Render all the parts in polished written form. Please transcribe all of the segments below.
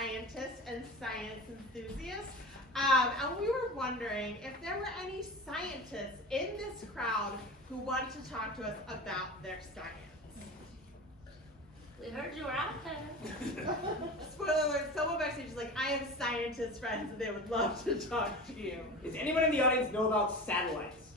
scientists and science enthusiasts. And we were wondering if there were any scientists in this crowd who wanted to talk to us about their science. We heard you were out there. Spoiler alert, someone backstage is like, I have scientist friends and they would love to talk to you. Does anyone in the audience know about satellites?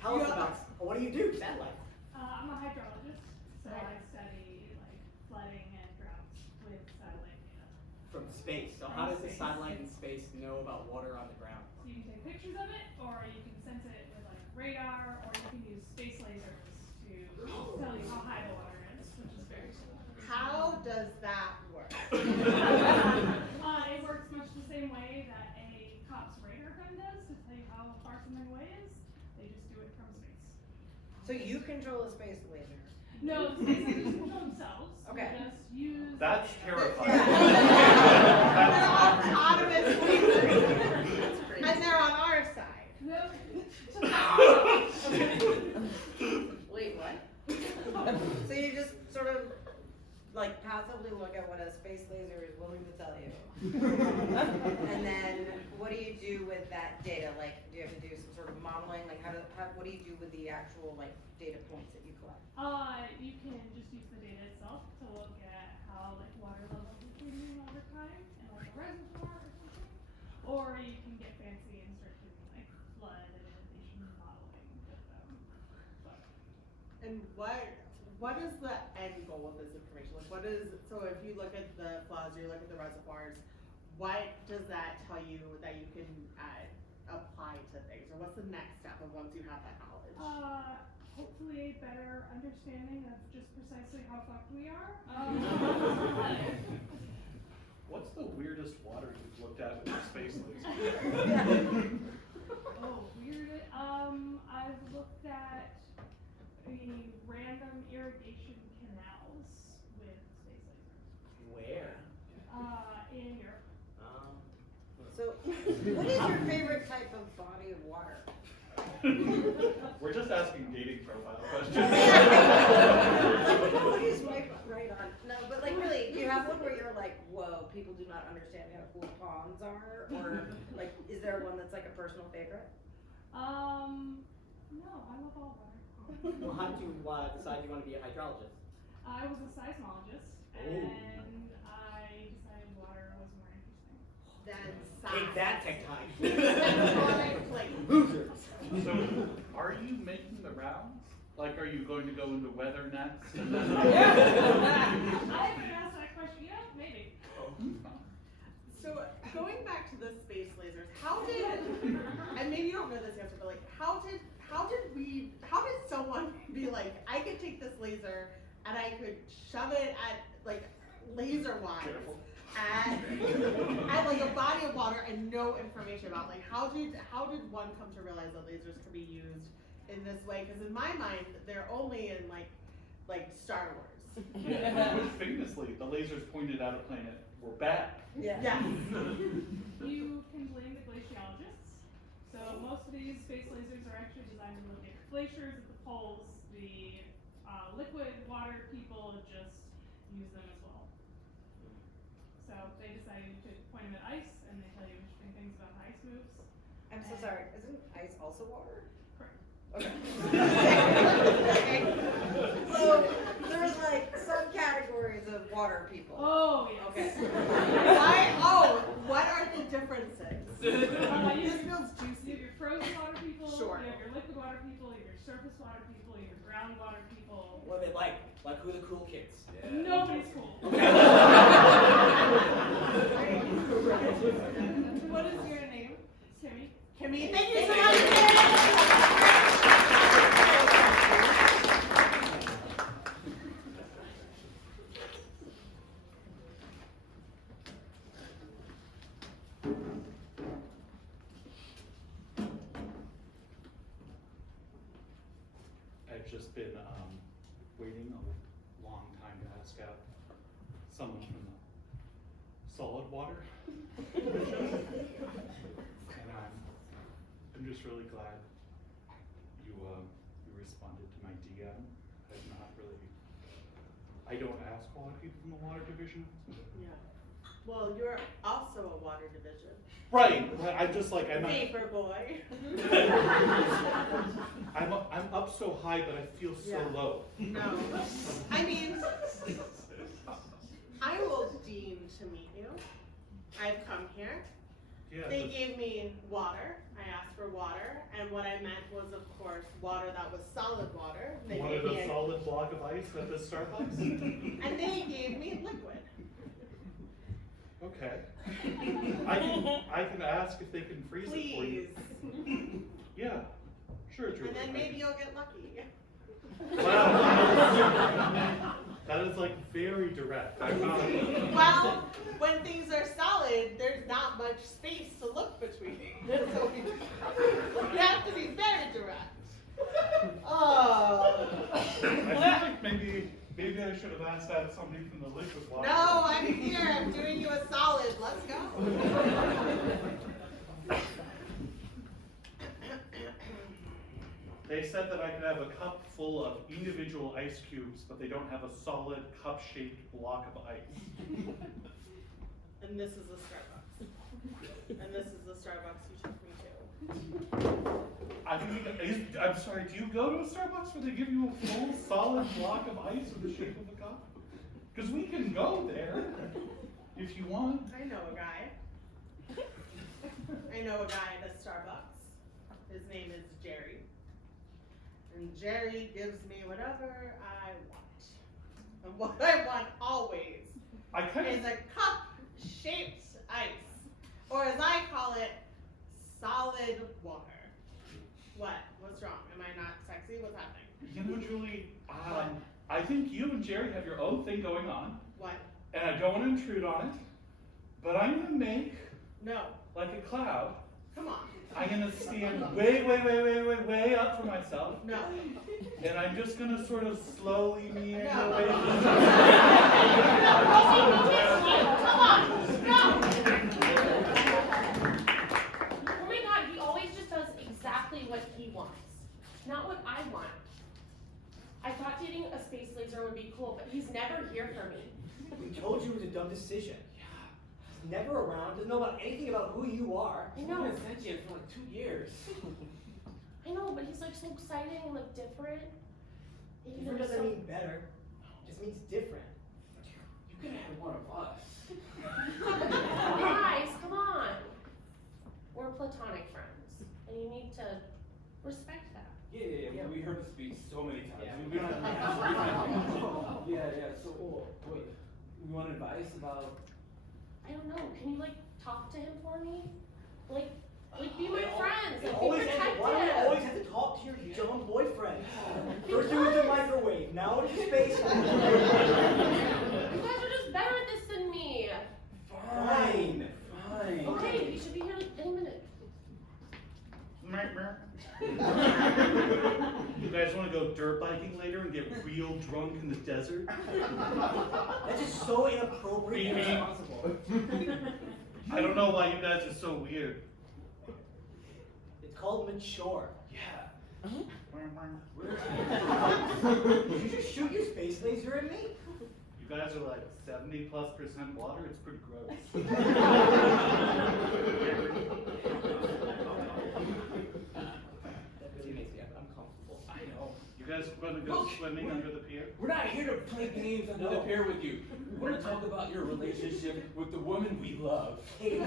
Tell us about, what do you do, satellites? I'm a hydrologist, so I study like flooding and droughts with satellite data. From space. So how does a satellite in space know about water on the ground? So you can take pictures of it, or you can sense it with like radar, or you can use space lasers to tell you how high the water is, which is very cool. How does that work? It works much the same way that a cop's radar gun does to tell you how far something away is. They just do it from space. So you control a space laser? No, the space lasers control themselves. Okay. We just use. That's terrifying. They're autonomous lasers. And they're on our side. No. Wait, what? So you just sort of like passively look at what a space laser is willing to tell you. And then what do you do with that data? Like, do you have to do some sort of modeling? Like what do you do with the actual like data points that you collect? You can just use the data itself to look at how like water levels are changing over time in like a reservoir or something. Or you can get fancy and start doing like flood and inundation modeling with them. And what is the end goal of this information? Like what is, so if you look at the floods, you look at the reservoirs, what does that tell you that you can apply to things? Or what's the next step of once you have that knowledge? Hopefully a better understanding of just precisely how fucked we are. What's the weirdest water you've looked at with a space laser? Oh, weird. I've looked at the random irrigation canals with space lasers. Where? In Europe. So what is your favorite type of body of water? We're just asking dating profile questions. What is right on? No, but like really, do you have one where you're like, whoa, people do not understand how cool ponds are? Or like, is there one that's like a personal favorite? No, I love all water. Well, how did you decide you want to be a hydrologist? I was a seismologist, and I decided water was more interesting. Then Take that, tectonic. Like, Losers. So, are you making the rounds? Like, are you going to go into weather next? And I then... haven't asked that question yet. Maybe. So going back to the space lasers, how did, and maybe you don't know this answer, but like, how did someone be like, I could take this laser and I could shove it at like laser-wise at like a body of water and no information about like how did one come to realize that lasers could be used in this way? Because in my mind, they're only in like Star Wars. Yeah, which famously, the lasers pointed at a planet were bad. Yeah. Yes. You can blame the glaciologists. So most of these space lasers are actually designed to look at glaciers at the poles. The liquid water people just use them as well. So they decided to point them at ice, and they tell you interesting things about how ice moves. I'm so sorry. Isn't ice also water? Correct. Okay. So there's like subcategories of water people. Oh, yes. Okay. What are the differences? You This have feels you juicy. have your frozen water people, Sure. you have your liquid water people, you have your surface water people, you have your groundwater people. What are they like? Like who are the cool kids? Nobody's cool. What is your name? Timmy. Kimmy. Thank you so much, Kimmy. I've just been waiting a long time to ask out someone from the solid water. And I'm just really glad you responded to my DM. I've not really I don't ask a lot of people from the water division. Yeah. Well, you're also a water division. Right, I'm just like, I'm not. Paper boy. I'm up so high, but I feel so Yeah. low. No. I mean, I will deign to meet you. I've come here. Yeah, They but- gave me water. I asked for water, and what I meant was, of course, water that was solid water. They Wanted gave me a solid block of ice at the Starbucks? and they gave me liquid. Okay. I can ask if they can freeze it for you. Please. Yeah, sure, Julie. And then maybe you'll get lucky. Wow. That is like very direct. I'm not. Well, when things are solid, there's not much space to look between. So you have to be very direct. Oh. I feel like maybe I should have asked that of somebody from the liquid water. No, I'm here. I'm doing you a solid. Let's go. They said that I could have a cup full of individual ice cubes, but they don't have a solid cup-shaped block of ice. And this is the Starbucks. And this is the Starbucks you took me to. I'm sorry, do you go to a Starbucks where they give you a full solid block of ice with the shape of a cup? Because we can go there if you want. I know a guy. I know a guy at a Starbucks. His name is Jerry. And Jerry gives me whatever I want. And what I want always I kind is of. a cup-shaped ice. Or as I call it, solid water. What? What's wrong? Am I not sexy? What's happening? You know, Julie, I think you and Jerry have your own thing going on, What? and I don't want to intrude on it, but I'm going to make, No. like a cloud, Come on. I'm going to stand way up for myself, No. and I'm just going to sort of slowly meander No. away from the Come on, no! Oh my god, he always just does exactly what he wants, not what I want. I thought dating a space laser would be cool, but he's never here for me. We told you it was a dumb decision. He's never around, doesn't know about anything about who you are. I know. He's been sentient for like 2 years. I know, but he's like so exciting and like different. And Different he's doesn't so- mean better, it just means different. You could have had one of us. Guys, come on. We're platonic friends, and you need to respect that. Yeah, we heard the speech so many times. Yeah. We don't yeah, so, wait, you want advice about? I don't know. Can you like talk to him for me? Like be my You friends. Like be always have to, why do you always protective. have to talk to your dumb boyfriend? First it was the microwave, now it's the space. You guys are just better at this than me. Fine. Okay, you should be here like any minute. You guys want to go dirt biking later and get real drunk in the desert? That's just so inappropriate and Beep, beep. irresponsible. I don't know why you guys are so weird. It's called mature. Yeah. Did you just shoot your space laser at me? You guys are like 70+% water, it's pretty gross. That really makes me uncomfortable. I know. You guys want to go swimming under the pier? We're not here to play games under the pier with you. We want to talk about your relationship with the woman we love. Hey,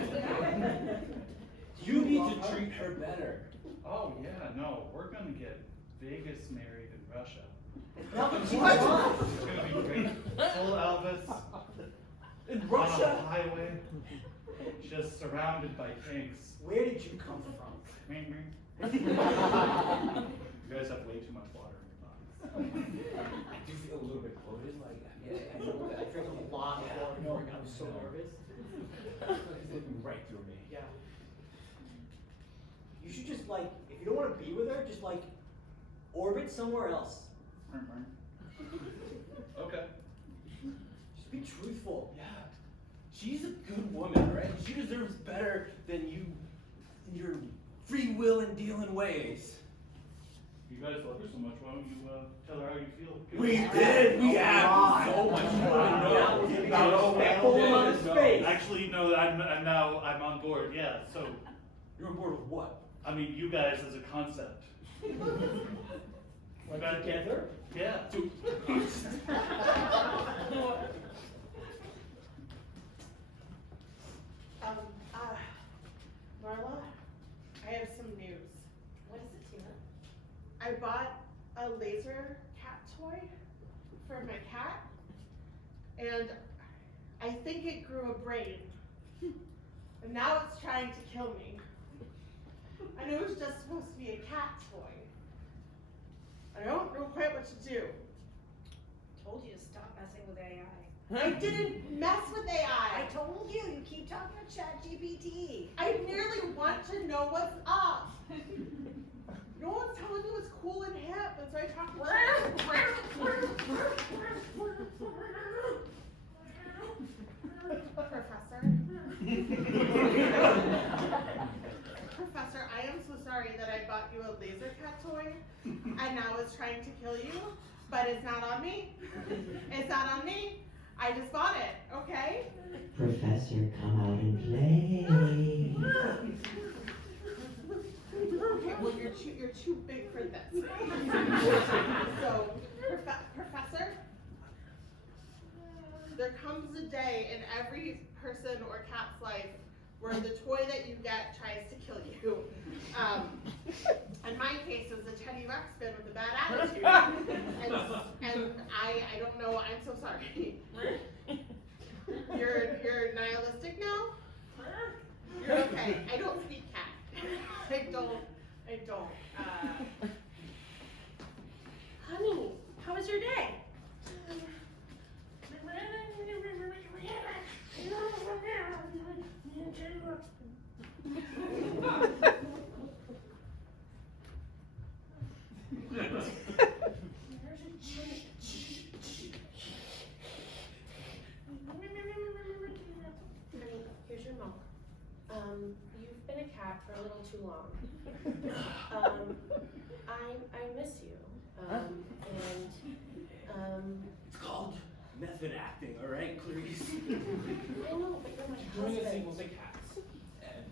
You need to treat her better. Oh yeah, no, we're gonna get Vegas married in Russia. not what you want. It's gonna be great. Full Elvis In on a Russia? highway, just surrounded by tanks. Where did you come from? You guys have way too much water in your bodies. I do feel a little bit bloated, like, I know that. I drank a lot of water before I got so nervous. He's looking right through me. Yeah. You should just like, if you don't want to be with her, just like orbit somewhere else. Okay. Just be truthful. Yeah. She's a good woman, right? She deserves better than you, your free will and dealing ways. You guys love her so much, why don't you tell her how you feel? We did! We have so much fun! Actually, no, I'm on board, yeah, so, You're on board with what? I mean, you guys as a concept. Like together? Yeah. Dude. Marla, I have some news. What is it, Tina? I bought a laser cat toy for my cat, and I think it grew a brain. And now it's trying to kill me. And it was just supposed to be a cat toy. I don't know quite what to do. Told you to stop messing with AI. I didn't mess with I AI. told you, you keep talking to ChatGPT. I merely want to know what's up. No one's telling me what's cool and hip, and so I talk to Professor, I am so sorry that I bought you a laser cat toy, and now it's trying to kill you, but it's not on me. It's not on me. I just bought it, okay? Professor, come out and play. Okay, well, you're too big for this. So, Professor, there comes a day in every person or cat's life where the toy that you get tries to kill you. In my case, it was a Teddy Ruxpin with a bad attitude. And I don't know, I'm so sorry. You're nihilistic now? You're okay. I don't speak cat. I don't. Honey, how was your day? Honey, here's your milk. You've been a cat for a little too long. I miss you. It's called method acting, alright, Clarice? I know, but you're my Doing a husband. sequel to cats. And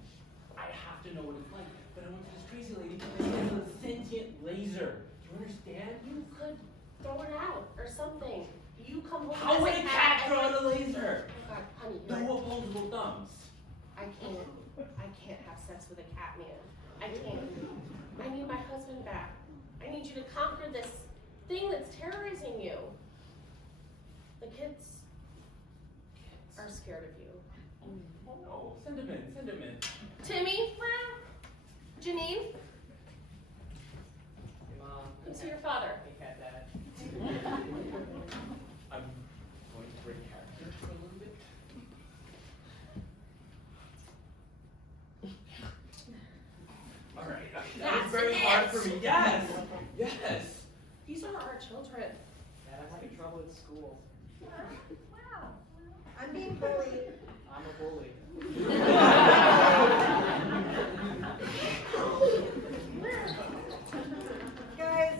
I have to know what it's like. But I went to this crazy lady and she has a sentient laser. Do you understand? You could throw it out or something. You come home How as would a cat and- throw out a laser? Oh God, honey, No you're- opposable thumbs. I can't have sex with a cat man. I can't. I need my husband back. I need you to conquer this thing that's terrorizing you. The kids are scared of you. Oh no, send him in, send him in. Timmy? Janine? Mom. Come see your father. Hey, cat dad. I'm going to break character for a little bit. Alright, that was That's very it. hard for me. Yes! Yes! These are our children. Dad, I'm having trouble at school. I'm being bullied. I'm a bully. Guys,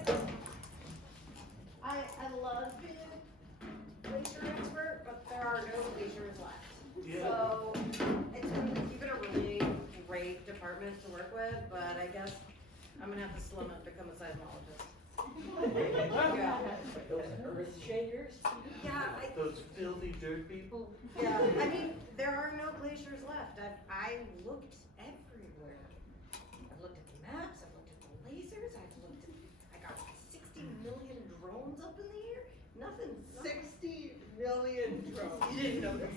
I love being a glacier expert, but there are no glaciers left. Yeah. So you've been a really great department to work with, but I guess I'm gonna have to slum it, become a seismologist. Yeah. Those earth shakers? Yeah, Those filthy dirt people? yeah, I mean, there are no glaciers left. I looked everywhere. I've looked at the maps, I've looked at the lasers, I got 60 million drones up in the air. Nothing. 60 million drones. You didn't notice?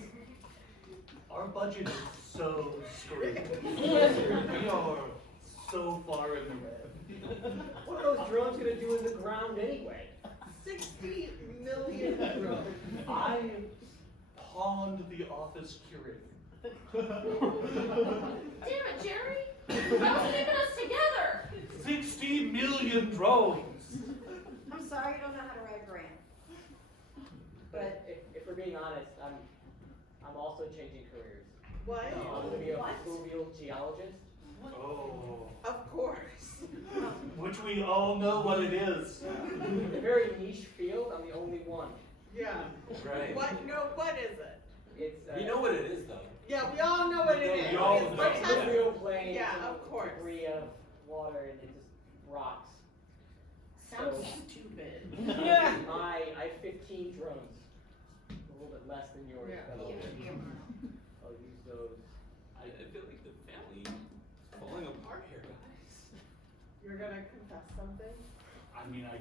Our budget is so screwed. We are so far in the red. What are those drones gonna do in the ground anyway? 60 million drones. I pawned the office curator. Damn it, Jerry! That was keeping us together! 60 million drones! I'm sorry you don't know how to write a grant. But if we're being honest, I'm also changing careers. What? I'm gonna be a What? fluvial geologist. Oh. Of course. Which we all know what it is. In a very niche field, I'm the only one. Yeah. Right. What is it? It's We know what it is, though. Yeah, we all know what it is. We all It's know. what has- real plane. Yeah, to of course. Degree of water, and it just rocks. Sounds So- stupid. Yeah. I have 15 drones. A little bit less than yours, Yeah. but I'll use those. I feel like the family is falling apart here, guys. You're gonna confess something? I mean, I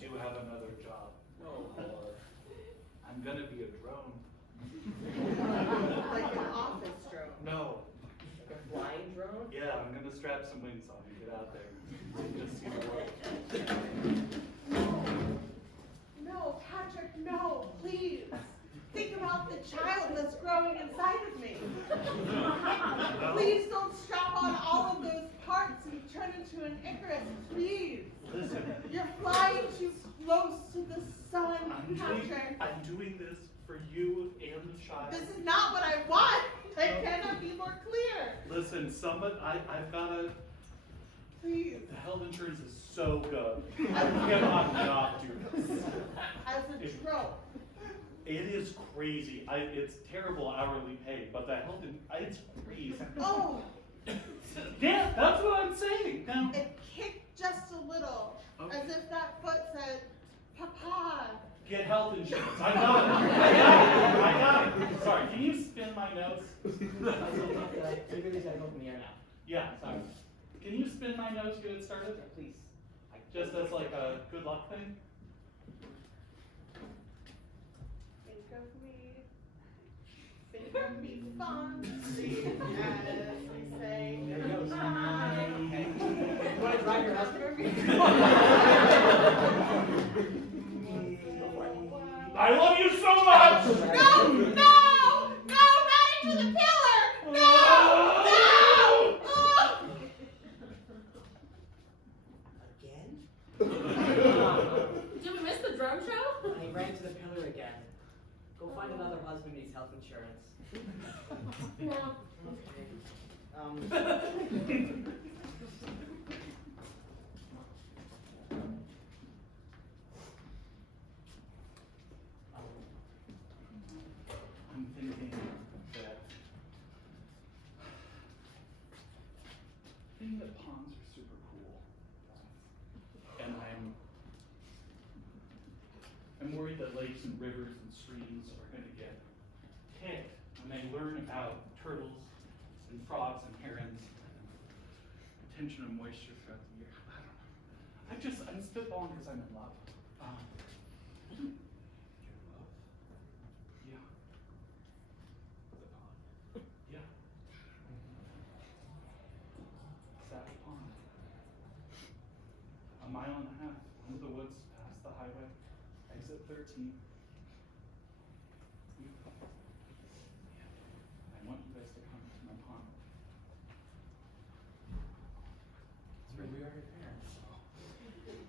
do have another job. No, Lord. I'm gonna be a drone. Like an office drone. No. Like a flying drone? Yeah, I'm gonna strap some wings on and get out there. Just see the world. No, Patrick, no, please. Think about the child that's growing inside of me. Please don't strap on all of those parts and turn into an Icarus, please. Listen, You're flying too close to the sun, Patrick. I'm doing this for you and the child. This is not what I want. I cannot be more clear. Listen, I've gotta, Please, the health insurance is so good. I cannot not do this. as a drone. It is crazy. It's terrible hourly pay, but the health, it's crazy. Oh, Yeah, that's what I'm saying. Now, it kicked just a little, Okay. as if that foot said, Papa. get health insurance. I got it. Sorry, can you spin my notes? You really gotta go from the air now. Yeah. Sorry. Can you spin my notes, get it started? Yeah, please. Just as like a good luck thing? Think of me. Think of me fondly as we say There it goes. goodbye. Okay. You wanna drive your husband? Go for it. I love you so much! No, no, no, not into the pillar. No, no. Oh. Again? Did we miss the drone show? I ran into the pillar again. Go find another husband who needs health insurance. No. I'm thinking that ponds are super cool. And I'm worried that lakes and rivers and streams are gonna get hit when they learn about turtles and frogs and herons and retention of moisture throughout the year. I don't know. I'm spitballing because I'm in love. Yeah. Yeah. Savage Pond. A mile and a half into the woods past the highway, exit 13. I want you guys to come to my pond. That's right, we are your parents. Yeah.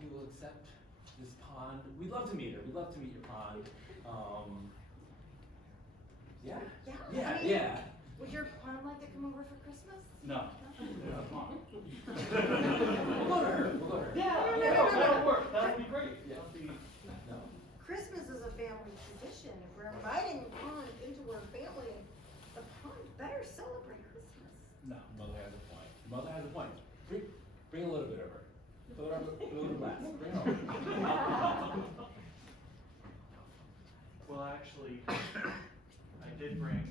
We will accept this pond. We'd love to meet her. We'd love to meet your pond. Yeah. Yeah, I mean- Yeah. Would your pond like to come over for Christmas? No. Yeah, come on. We'll go to her. We'll go to her. Yeah, that'll work. That'll be great. Yeah. That'll be. No. Christmas is a family tradition. If we're inviting the pond into our family, the pond better celebrate Christmas. No. Mother has a point. Mother has a point. Bring a little bit of her. Fill her up with a little glass. Bring her over. Well, actually, I did bring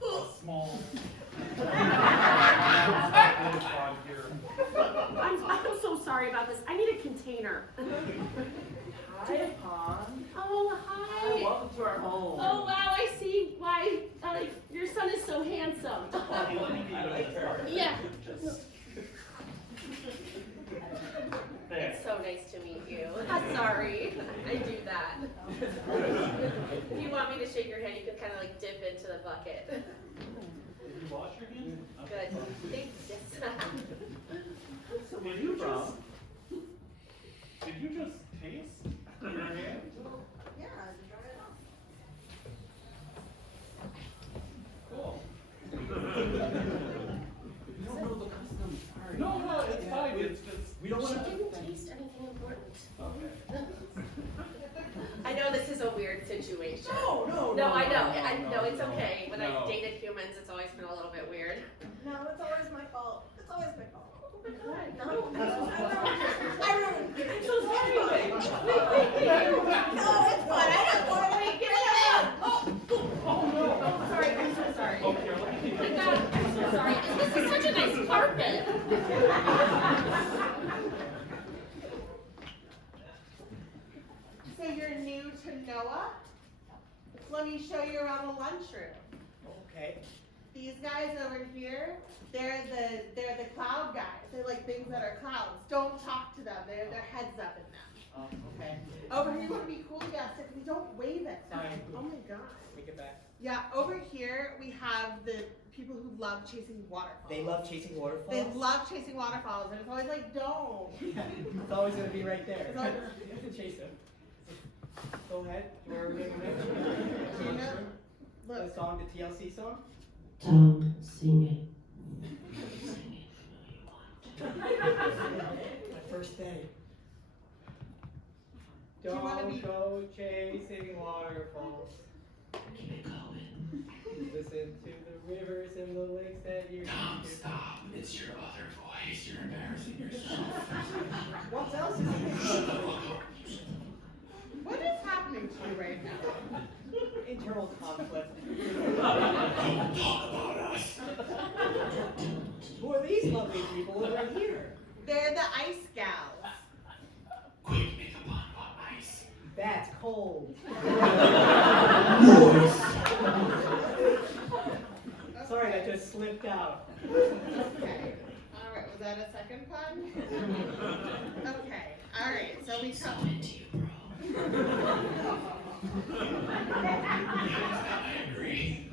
a small frog here. I'm so sorry about this. I need a container. Hi, Pond. Oh, hi. Welcome to our home. Oh, wow, I see why your son is so handsome. Let me be your Yeah. Just there. It's so nice to meet you. Sorry, I do that. If you want me to shake your hand, you can kind of like dip into the bucket. Did you wash your hands? Okay. Good. Thanks. So did you just taste your hand? Yeah, try it out. Cool. We don't know the customs. Sorry. No, it's fine. We don't She wanna. didn't taste anything important. Okay. I know this is a weird situation. No, No, I know. I know it's no. okay. When No. I've dated humans, it's always been a little bit weird. No, it's always my fault. It's always my fault. Oh my god, no. I ruined it. I'm so sorry. Wait. No, it's fine. I don't want to Wait, get it out. Oh, sorry. I'm so sorry. Oh, here, let me take Oh my this. god, I'm so sorry. This is such a nice carpet. So you're new to NOAA? Let me show you around the lunchroom. Okay. These guys over here, they're the cloud guys. They're like things that are clouds. Don't talk to them. They're their heads up in them. Okay. Over here, you want to be cool, yes, because we don't wave at them. Sorry. Oh my god. Take it back. Yeah, over here we have the people who love chasing waterfalls. They love chasing waterfalls. They love chasing waterfalls, and it's always like, don't. It's always gonna be right there. It's always- You have to chase them. Go ahead. Where are we going Do you know? The Look, song, the TLC song? Tom, sing it. My first day. Do you wanna Don't be- go chasing waterfalls. Keep it going. Listen to the rivers and the lakes that you're Tom, used to. stop. It's your other voice. You're embarrassing yourself. What else is it? what is happening to you right now? Internal conflict. Don't talk about us. Who are these lovely people over here? They're the ice gals. Quick, make a pun about ice. That's cold. Noise. Sorry, that just slipped out. Okay. All right. Was that a second pun? Okay. All right. So we So come. into you, bro. I agree.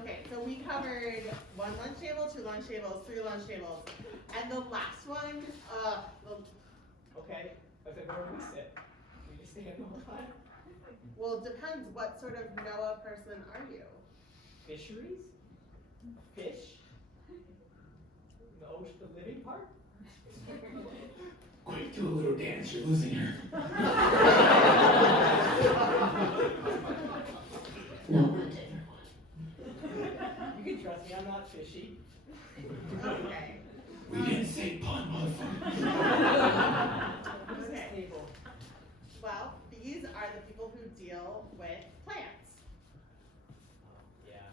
Okay. So we covered 1 lunch table, 2 lunch tables, 3 lunch tables, and the last one. Okay, but then where do we sit? We just stand all the time? Well, it depends. What sort of NOAA person are you? Fisheries? Fish? The ocean, the living part? Quick, do a little dance. You're losing her. No, a different one. You can trust me, I'm not fishy. Okay. We didn't say pun, motherfucker. Who's this Okay. table? Well, these are the people who deal with plants. Yeah.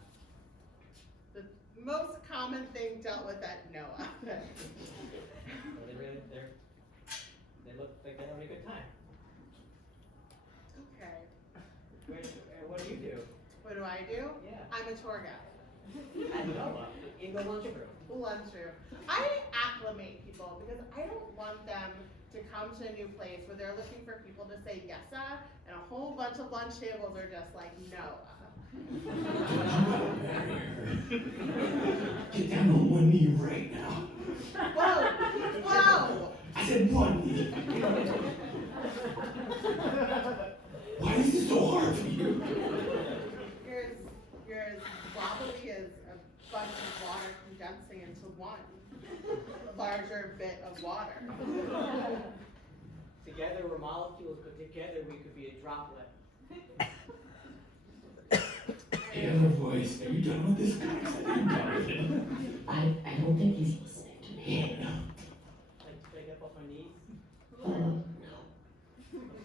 The most common thing dealt with at NOAA. They look like they're having a good time. Okay. What do you do? What do I do? Yeah. I'm a tour guide. At NOAA, in the lunchroom. Lunchroom. I acclimate people because I don't want them to come to a new place where they're looking for people to say yes, and a whole bunch of lunch tables are just like no. Get down on one knee right now. Whoa! Whoa! I said one knee. Why is this so hard for you? You're as wobbly as a bunch of water condensing into one larger bit of water. Together we're molecules, but together we could be a droplet. Hey, other voice, are you done with this guy? 'Cause I think I'm done with him. I don't think he's listening to me. Yeah, no. Like, should I get up off my knees? No.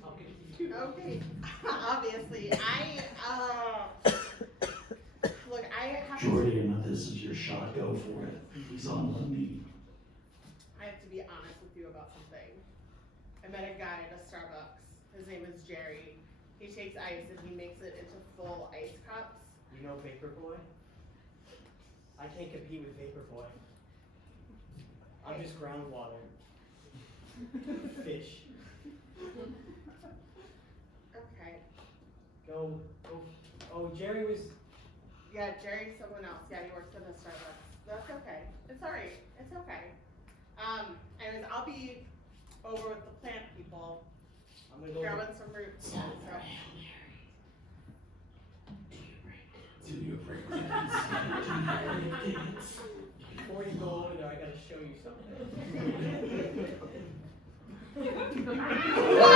I'll give it to you. Okay, obviously, look, I have Jordy, I know this is your shot. Go for it. He's on one knee. I have to be honest with you about something. I met a guy at a Starbucks. His name is Jerry. He takes ice and he makes it into full ice cups. You know Vapor Boy? I can't compete with Vapor Boy. I'm just groundwater. Fish. Okay. Go. Oh, Jerry was. Yeah, Jerry's someone else. Yeah, he works at a Starbucks. That's okay. It's alright. It's okay. Anyways, I'll be over with the plant people, I'm gonna go. grabbing some roots. Sound So. for Hail Mary. Do your breakdance. Do your breakdance. Before you go over there, I gotta show you something. What?